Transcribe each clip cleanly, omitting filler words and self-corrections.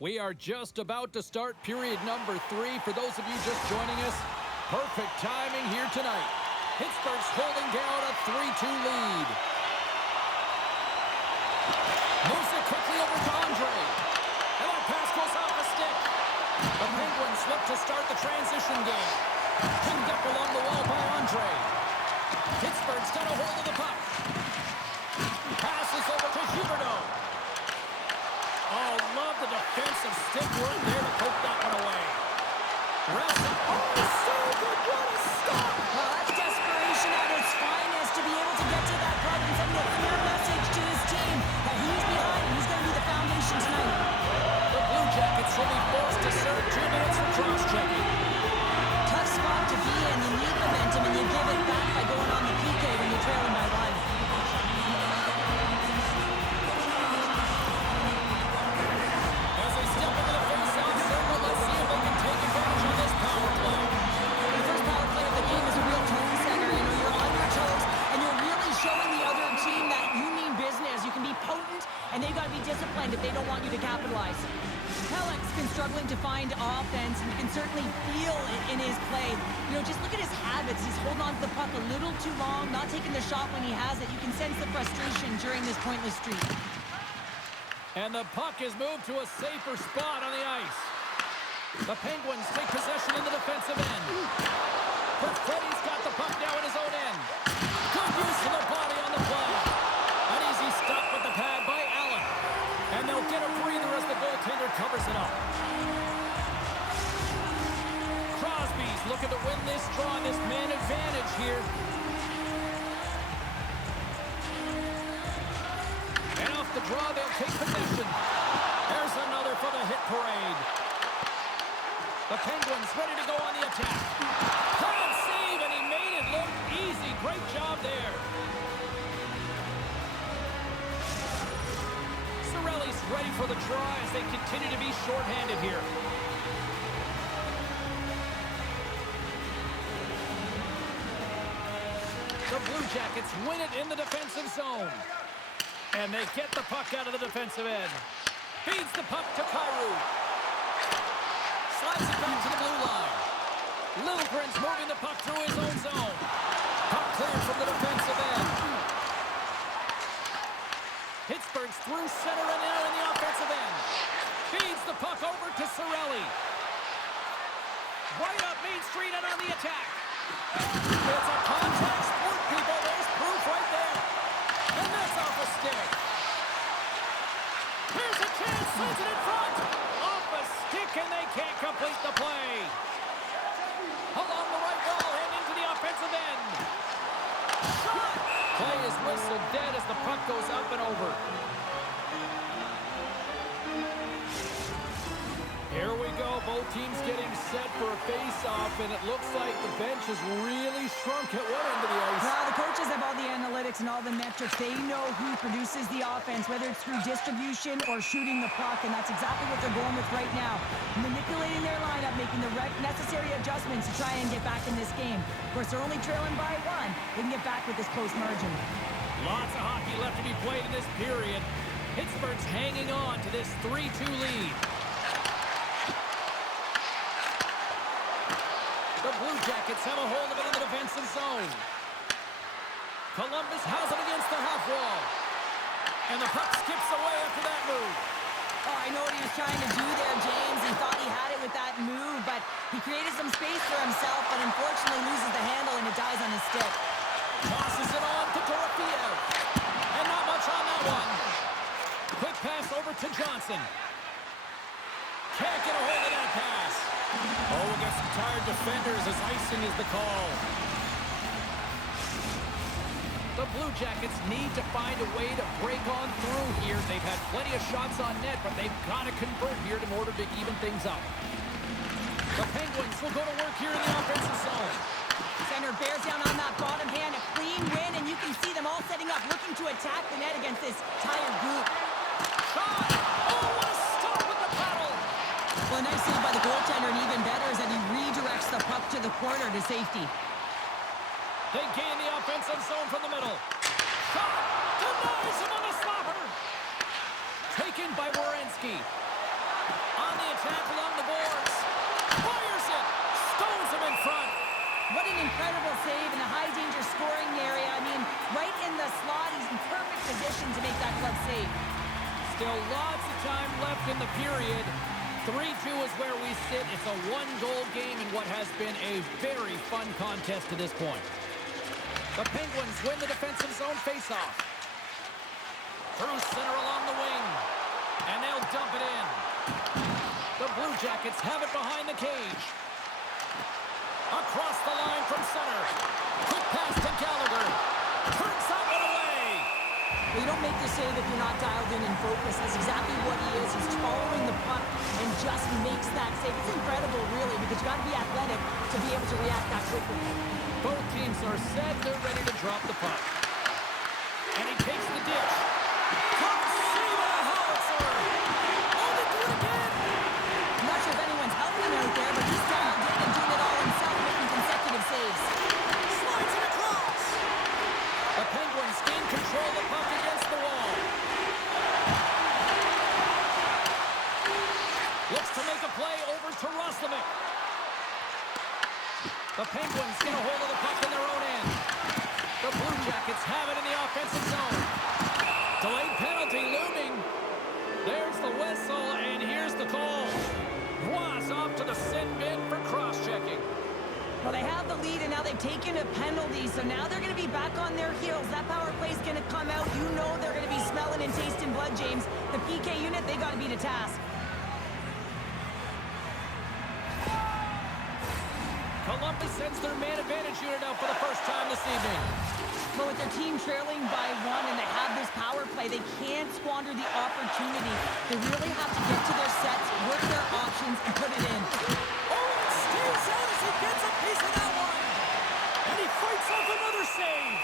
We are just about to start period number 3. For those of you just joining us, perfect timing here tonight. Pittsburgh's holding down a 3-2 lead. Moves it quickly over to Andre. And that pass goes off a stick. The Penguins look to start the transition game. Picked up along the wall by Andre. Pittsburgh's got a hold of the puck. Passes over to Huberdeau. Oh, love the defensive stick work there to poke that one away. Refs. Oh, so good. What a stop. Well, that's desperation at its finest to be able to get to that puck and send a clear message to his team that he's behind and he's going to be the foundation tonight. The Blue Jackets will be forced to serve 2 minutes for cross-checking. Tough spot to be in. You need momentum and you give it back by going on the PK when you're trailing by 1. As they step into the face-off circle, let's see if they can take advantage of this power play. The first power play of the game is a real tone setter. You know, you're on your toes and you're really showing the other team that you mean business. You can be potent and they've got to be disciplined if they don't want you to capitalize. Pellick's been struggling to find offense, and you can certainly feel it in his play. You know, just look at his habits. He's holding on to the puck a little too long, not taking the shot when he has it. You can sense the frustration during this pointless streak. And the puck is moved to a safer spot on the ice. The Penguins take possession in the defensive end. Perfetti's got the puck now in his own end. Good use of the body on the play. An easy stop with the pad by Allen. And they'll get a breather as the goaltender covers it up. Crosby's looking to win this draw, this man advantage here. And off the draw, they'll take possession. There's another for the hit parade. The Penguins ready to go on the attack. Can't save, and he made it look easy. Great job there. Cirelli's ready for the try as they continue to be shorthanded here. The Blue Jackets win it in the defensive zone. And they get the puck out of the defensive end. Feeds the puck to Kyrou. Slides it back to the blue line. Liljegren's moving the puck through his own zone. Puck cleared from the defensive end. Pittsburgh's through center and out in the offensive end. Feeds the puck over to Cirelli. Right up Main Street and on the attack. It's a contact sport, people. There's proof right there. And that's off a stick. Here's a chance. Sends it in front. Off a stick, and they can't complete the play. Along the right wall and into the offensive end. Shot! Play is whistled dead as the puck goes up and over. Here we go. Both teams getting set for a face-off, and it looks like the bench has really shrunk at one end of the ice. Well, the coaches have all the analytics and all the metrics. They know who produces the offense, whether it's through distribution or shooting the puck, and that's exactly what they're going with right now. Manipulating their lineup, making the necessary adjustments to try and get back in this game. Of course, they're only trailing by 1. They can get back with this close margin. Lots of hockey left to be played in this period. Pittsburgh's hanging on to this 3-2 lead. The Blue Jackets have a hold of it in the defensive zone. Columbus has it against the half wall. And the puck skips away after that move. Oh, I know what he was trying to do there, James. He thought he had it with that move, but he created some space for himself, but unfortunately loses the handle and it dies on his stick. Tosses it on to Dorofeev. And not much on that one. Quick pass over to Johnson. Can't get a hold of that pass. Oh, against some tired defenders as icing is the call. The Blue Jackets need to find a way to break on through here. They've had plenty of shots on net, but they've got to convert here in order to even things up. The Penguins will go to work here in the offensive zone. Center bears down on that bottom hand, a clean win, and you can see them all setting up, looking to attack the net against this tired group. Shot! Oh, what a stop with the paddle! Well, a nice save by the goaltender, and even better is that he redirects the puck to the corner to safety. They gain the offensive zone from the middle. Shot! Denies him on the slapper! Taken by Werenski. What an incredible save in the high-danger scoring area. I mean, right in the slot. He's in perfect position to make that glove save. Still lots of time left in the period. 3-2 is where we sit. It's a one-goal game in what has been a very fun contest to this point. The Penguins win the defensive zone faceoff. Through center along the wing. And they'll dump it in. The Blue Jackets have it behind the cage. Across the line from center. Quick pass to Gallagher. Turns that one away. Well, you don't make the save if you're not dialed in and focused. That's exactly what he is. He's following the puck and just makes that save. It's incredible, really, because you got to be athletic to be able to react that quickly. Both teams are set. They're ready to drop the puck. And he takes the dish. Top save on a howitzer. Oh, they do it again. I'm not sure if anyone's helping him out there, but he's dialed in and doing it all himself, making consecutive saves. Slides it across. The Penguins gain control of the puck against the wall. Looks to make a play over to Roslovic. The Penguins get a hold of the puck in their own end. The Blue Jackets have it in the offensive zone. Delayed penalty looming. There's the whistle, and here's the call. Roy's off to the sin bin for cross-checking. Well, they have the lead, and now they've taken a penalty, so now they're going to be back on their heels. That power play is going to come out. You know they're going to be smelling and tasting blood, James. The PK unit, they got to beat a task. Columbus sends their man advantage unit out for the first time this evening. But with their team trailing by 1 and they have this power play, they can't squander the opportunity. They really have to get to their sets, work their options, and put it in. Stays out as he gets a piece of that one. And he fights off another save.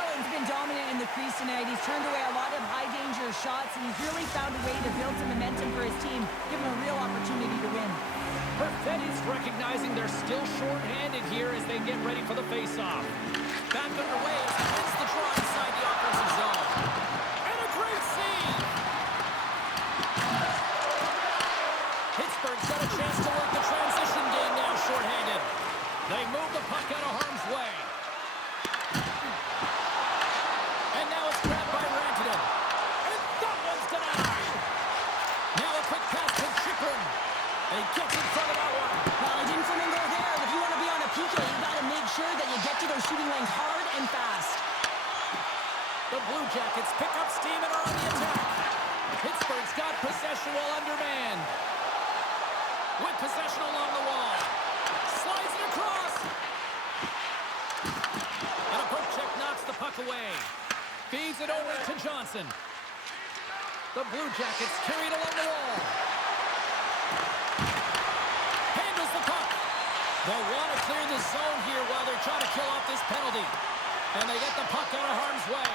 Allen's been dominant in the crease tonight. He's turned away a lot of high-danger shots, and he's really found a way to build some momentum for his team, give him a real opportunity to win. Perfetti's recognizing they're still short-handed here as they get ready for the face-off. Back underway as he wins the draw inside the offensive zone. And a great save. Pittsburgh's got a chance to work the transition game now short-handed. They move the puck out of harm's way. And now it's grabbed by Rantanen. And that one's denied. Now a quick pass to Chychrun. And he gets in front of that one. Well, he didn't flamingo there. If you want to be on a PK, you got to make sure that you get to those shooting lanes hard and fast. The Blue Jackets pick up steam and are on the attack. Pittsburgh's got possession while undermanned. With possession along the wall. Slides it across. And a poke check knocks the puck away. Feeds it over to Johnson. The Blue Jackets carry it along the wall. Handles the puck. They'll want to clear the zone here while they're trying to kill off this penalty. And they get the puck out of harm's way.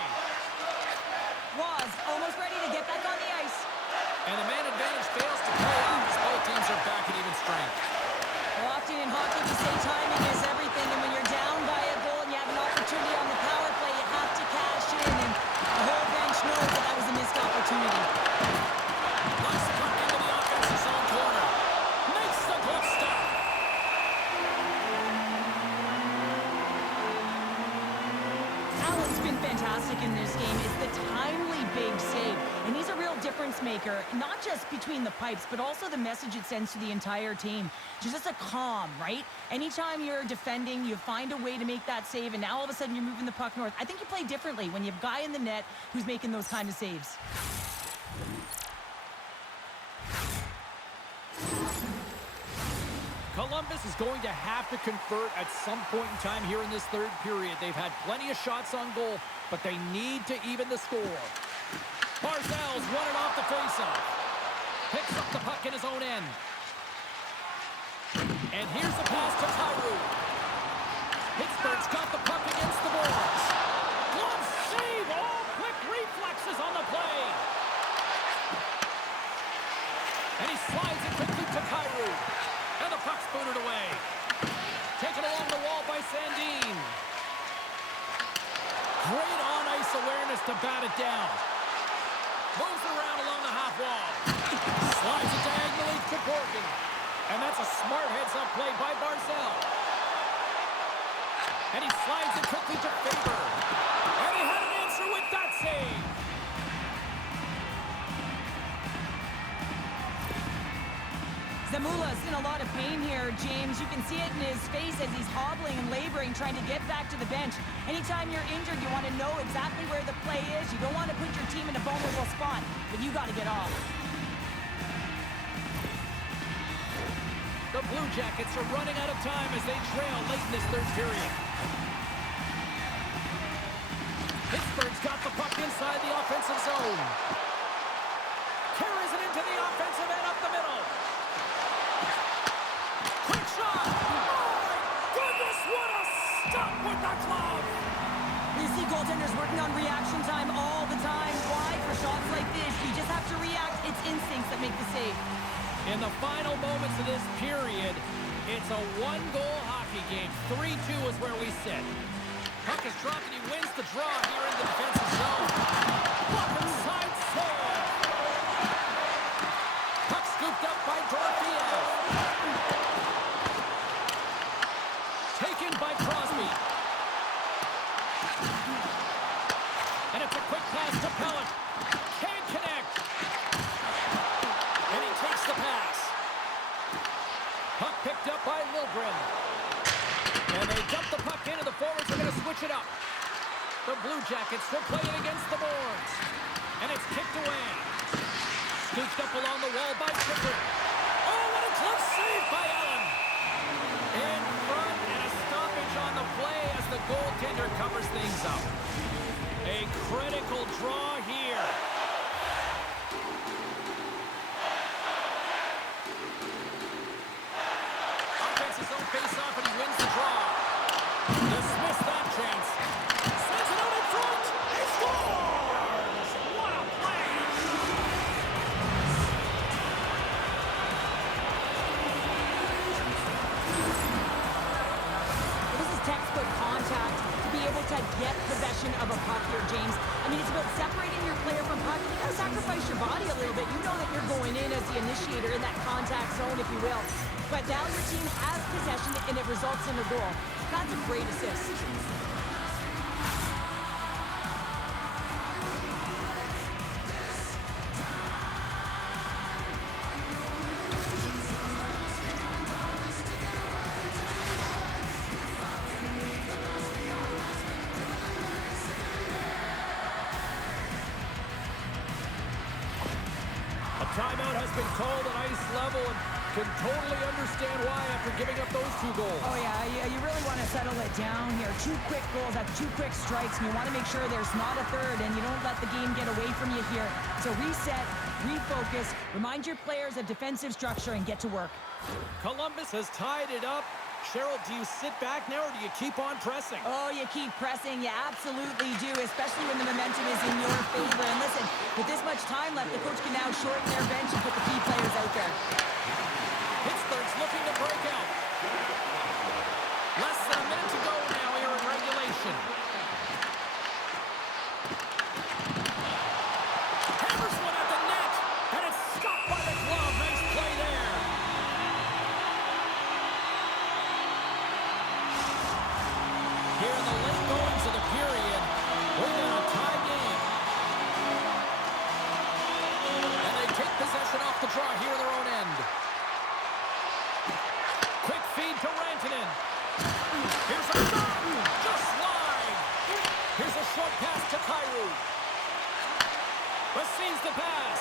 Roz almost ready to get back on the ice. And the man advantage fails to pay off as both teams are back at even strength. Well, often in hockey, we say timing is everything. And when you're down by a goal and you have an opportunity on the power play, you have to cash in. And the whole bench knows that that was a missed opportunity. Knocks the puck into the offensive zone corner. Makes the glove stop. Allen's been fantastic in this game. It's the timely big save. And he's a real difference maker, not just between the pipes, but also the message it sends to the entire team. Just a calm, right? Anytime you're defending, you find a way to make that save, and now all of a sudden you're moving the puck north. I think you play differently when you have a guy in the net who's making those kind of saves. Columbus is going to have to convert at some point in time here in this third period. They've had plenty of shots on goal, but they need to even the score. Barzal's running off the faceoff. Picks up the puck in his own end. And here's the pass to Kyrou. Pittsburgh's got the puck against the boards. Glove save! All quick reflexes on the play. And he slides it quickly to Kyrou. And the puck's booted away. Taken along the wall by Sandin. Great on-ice awareness to bat it down. Moves around along the half wall. Slides it diagonally to Borgen. And that's a smart heads-up play by Barzal. And he slides it quickly to Faber. And he had an answer with that save. Zamula's in a lot of pain here, James. You can see it in his face as he's hobbling and laboring, trying to get back to the bench. Anytime you're injured, you want to know exactly where the play is. You don't want to put your team in a vulnerable spot, but you got to get off. The Blue Jackets are running out of time as they trail late in this third period. Pittsburgh's got the puck inside the offensive zone. Carries it into the offensive end up the middle. Quick shot! Oh my goodness, what a stop with the glove! You see goaltenders working on reaction time all the time. Why? For shots like this, you just have to react. It's instincts that make the save. In the final moments of this period, it's a one-goal hockey game. 3-2 is where we sit. Puck is dropped and he wins the draw here in the defensive zone. Bottom side save. Puck scooped up by Dorofeev. Taken by Crosby. And it's a quick pass to Pellet. Can't connect. And he takes the pass. Puck picked up by Liljegren. And they dump the puck in, and the forwards are going to switch it up. The Blue Jackets will play it against the boards. And it's kicked away. Scooped up along the wall by Chipper. Oh, what a glove save by Allen. In front, and a stoppage on the play as the goaltender covers things up. A critical draw here. Offense's own face-off, and he wins the draw. Dismiss that chance. Sends it out in front. He scores! What a play! This is textbook contact to be able to get possession of a puck here, James. I mean, it's about separating your player from puck. You gotta sacrifice your body a little bit. You know that you're going in as the initiator in that contact zone, if you will. But now your team has possession, and it results in a goal. That's a great assist. A timeout has been called at ice level, and can totally understand why after giving up those 2 goals. Oh, yeah, you really want to settle it down here. 2 quick goals, that's 2 quick strikes, and you want to make sure there's not a third, and you don't let the game get away from you here. So reset, refocus, remind your players of defensive structure, and get to work. Columbus has tied it up. Cheryl, do you sit back now, or do you keep on pressing? Oh, you keep pressing. You absolutely do, especially when the momentum is in your favor. And listen, with this much time left, the coach can now shorten their bench and put the key players out there. Pittsburgh's looking to break out. Less than a minute to go now here in regulation. Hammers one at the net, and it's stopped by the glove. Nice play there. Here in the late goings of the period, we've got a tie game. And they take possession off the draw here in their own end. Quick feed to Rantanen. Here's a shot. Just wide. Here's a short pass to Kyrou. Receives the pass.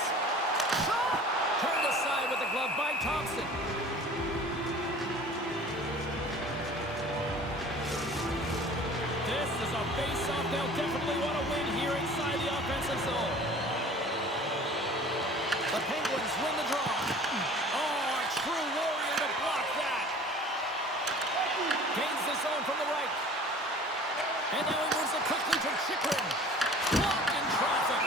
Shot. Turned aside with the glove by Thompson. This is a face-off they'll definitely want to win here inside the offensive zone. The Penguins win the draw. Oh, a true warrior to block that. Gains the zone from the right. And now he moves it quickly to Chychrun. Blocked in traffic.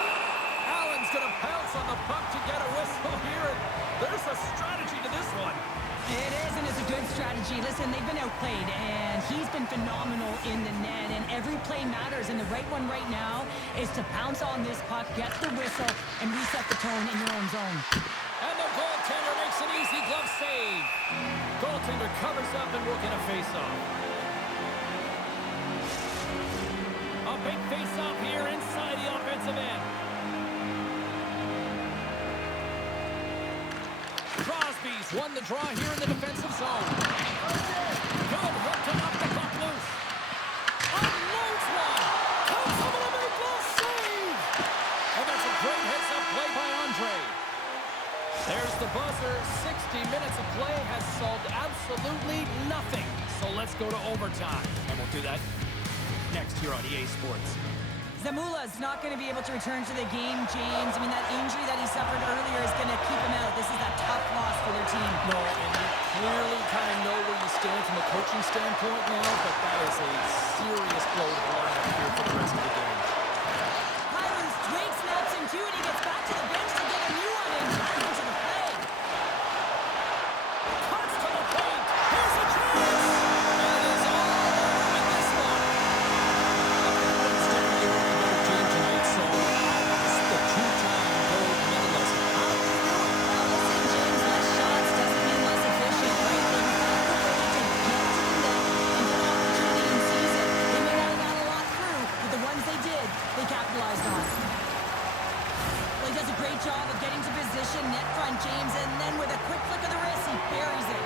Allen's going to pounce on the puck to get a whistle here. And there's a strategy to this one. It is, and it's a good strategy. Listen, they've been outplayed, and he's been phenomenal in the net, and every play matters, and the right one right now is to pounce on this puck, get the whistle, and reset the tone in your own zone. And the goaltender makes an easy glove save. Goaltender covers up, and we'll get a face-off. He's won the draw here in the defensive zone. Good hook to knock the puck loose. Unloads one. Comes over the make goal save. And that's a great heads-up play by Andre. There's the buzzer. 60 minutes of play has solved absolutely nothing. So let's go to overtime. And we'll do that next here on EA Sports. Zamula's not going to be able to return to the game, James. I mean, that injury that he suffered earlier is going to keep him out. This is a tough loss for their team. No, and you clearly kind of know where you stand from a coaching standpoint now, but that is a serious blow to the lineup here for the rest of the game. Hyland's Drake snaps him too, and he gets back to the bench to get a new one in. Back into the play. Cuts to the paint. Here's a chance. And it is all over with this one. It's definitely a very better team tonight, so it's the two-time gold medalist. How do you do it? Well, listen, James, less shots doesn't mean less efficient, right? They found a way to get to the net and get opportunity and seize it. They may not have got a lot through, but the ones they did, they capitalized on. Well, he does a great job of getting to position, net front, James, and then with a quick flick of the wrist, he buries it.